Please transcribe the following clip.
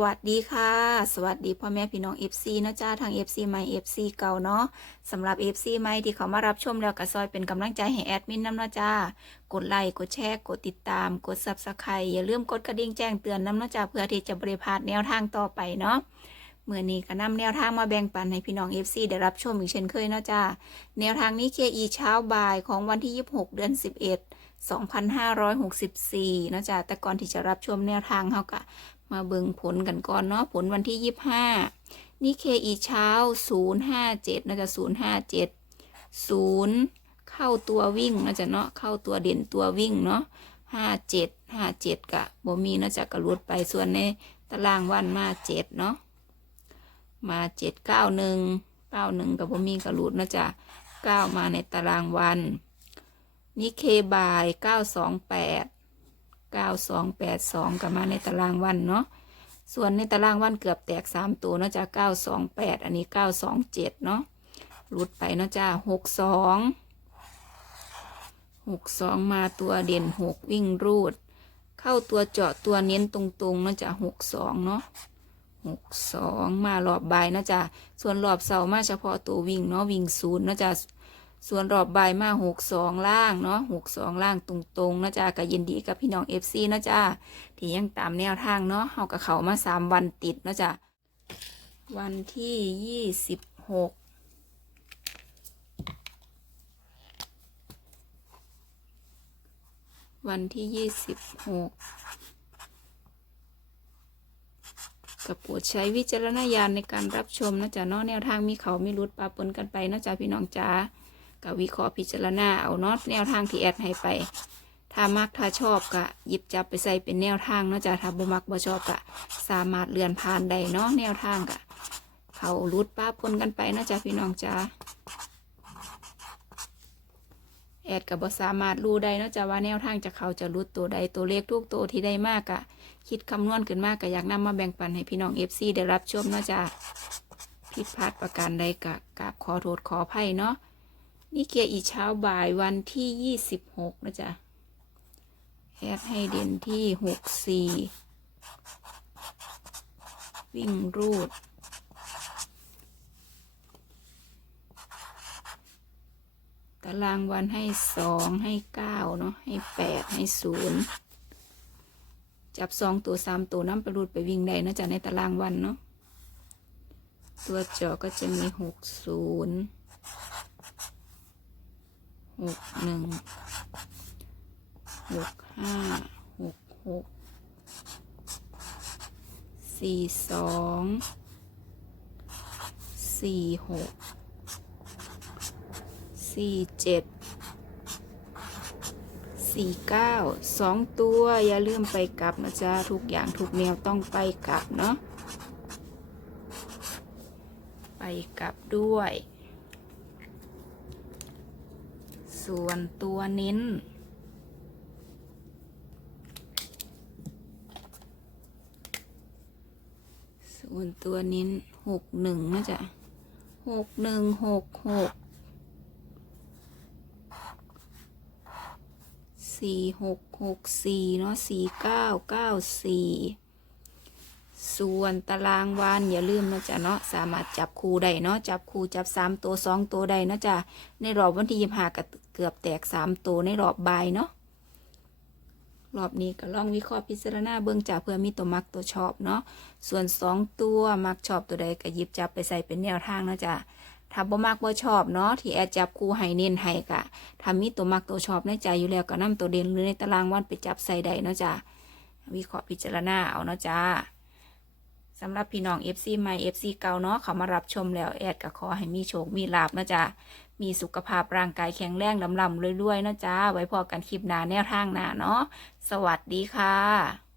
วัสดีค่ะ สวัสดีพ่อแม่พี่น้อง FC นะจ้าทาง FC ใหม่ FC เก่าเนาะสำหรับ FC ใหม่ที่เขามารับชมแล้วก็ซอยเป็นกำลังใจให้แอดมินน้ำนาะจ้ากดไลค์กดแชร์กดติดตาม กด Subscribe อย่าลืมกดกระดิ่งแจ้งเตือนน้ำนาะจ้าเพื่อที่จะบริพาดแนวทางต่อไปเนาะเมื่อนี้ก็นำแนวทางมาแบ่งปันให้พี่น้อง FC ได้รับชมอีกเช่นเคยนาะจ้าแนวทางนี้เคอีเช้าบ่ายของวันที่ 26 เดือน 11 2564นาะจ้าแต่ก่อนที่จะรับชมแนวทางเขาก็ มาเบิ่งผลกันก่อนเนาะผลวันที่ยี่ห้านี่เคอีเช้าศูนย์ห้าเจ็ดน่าจะศูนย์ห้าเจ็ดศูนย์เข้าตัววิ่งน่าจะเนาะเข้าตัวเด่นตัววิ่งเนาะห้าเจ็ดห้าเจ็ดกะบ่มีน่าจะกระลุดไปส่วนในตารางวันมาเจ็ดเนาะมาเจ็ดเก้าหนึ่งเก้าหนึ่งกับบ่มีกระลุดน่าจะเก้ามาในตารางวันนี่เคบายเก้าสองแปด 9282กับมาในตารางวันเนาะส่วนในตารางวันเกือบแตก3ตัวเนาะจ้ะ928อันนี้927เจ็ดเนาะหลุดไปเนาะจ้ะ62 62มาตัวเด่น6วิ่งรูด เข้าตัวเจาะตัวเน้นตรงๆเนาะจ้ะ62เนาะ62มารอบใบ่ายเนาะจ้ะส่วนรอบเสามาเฉพาะตัววิ่งเนาะวิ่งศูนย์เนาะจ้ะ ส่วนรอบใบมาหกสองล่างเนาะหกสองล่างตรงๆนะจ๊ะก็ยินดีกับพี่น้องเอฟซีนะจ๊ะที่ยังตามแนวทางเนาะเฮากับเขามาสามวันติดนะจ๊ะวันที่ยี่สิบหกวันที่ยี่สิบหกกับโปรดใช้วิจารณญาณในการรับชมนะจ๊ะเนาะแนวทางมีเขามีรุดปะปนกันไปนะจ๊ะพี่น้องจ๋า กับวิเคราะห์พิจารณาเอาเนาะแนวทางที่แอดให้ไป ถ้ามักถ้าชอบก็หยิบจับไปใส่เป็นแนวทางเนาะจ้ะถ้าบ่มักบ่ชอบก็สามารถเลื่อนผ่านได้เนาะแนวทางก็เขารุดป้าปนกันไปนะจ๊ะพี่น้องจ้าแอดกับบ่สามารถรู้ได้เนาะจ้ะว่าแนวทางจะเขาจะรุดตัวใดตัวเลขทุกตัวที่ได้มากอะคิดคำนวณขึ้นมากก็อยากนำมาแบ่งปันให้พี่น้อง FC ได้รับชมเนาะจ้ะผิดพลาดประการใดก็กราบขอโทษขออภัยเนาะ นี่เกียร์อีเช้าบ่ายวันที่ยี่สิบหกนะจ๊ะแอดให้เด่นที่หกสี่วิ่งรูด ตารางวันให้สองให้เก้าเนาะให้แปดให้ศูนย์จับสองตัวสามตัวน้ำปรูดไปวิ่งได้นะจ๊ะในตารางวันเนาะตัวเจาะก็จะมีหกศูนย์ หกหนึ่งหกห้าหกหกสี่สองสี่หกสี่เจ็ดสี่เก้าสองตัวอย่าลืมไปกลับนะจ๊ะ ทุกอย่างทุกแนวต้องไปกลับเนาะไปกลับด้วย ส่วนตัวเน้น ส่วนตัวเน้นหกหนึ่งนะจ๊ะหกหนึ่งหกหกสี่หกหกสี่เนาะสี่เก้าเก้าสี่ ส่วนตารางวันอย่าลืมนะจ๊ะเนาะสามารถจับคู่ได้เนาะจับคู่จับสามตัวสองตัวได้นะจ๊ะในรอบวันที่ยี่ห้าก็เกือบแตกสามตัวในรอบบ่ายเนาะรอบนี้ก็ลองวิเคราะห์พิจารณาเบื้องจากเพื่อมีตัวมักตัวชอบเนาะส่วนสองตัวมักชอบตัวใดก็หยิบจับไปใส่เป็นแนวทางนะจ๊ะถ้าบ่มักบ่ชอบเนาะที่แอดจับคู่ให้เน้นให้กะถ้ามีตัวมักตัวชอบในใจอยู่แล้วก็นำตัวเด่นหรือในตารางวันไปจับใส่ได้เนาะจ๊ะวิเคราะห์พิจารณาเอาเนาะจ้า สำหรับพี่น้อง FC ใหม่ FC เก่าเนาะเขามารับชมแล้วแอดก็ขอให้มีโชค มีลาบนะจ๊ะ มีสุขภาพร่างกายแข็งแรงลำลำรวยๆนะจ๊ะ ไว้พอกันคลิปหน้าแนวทางหน้าเนาะ สวัสดีค่ะ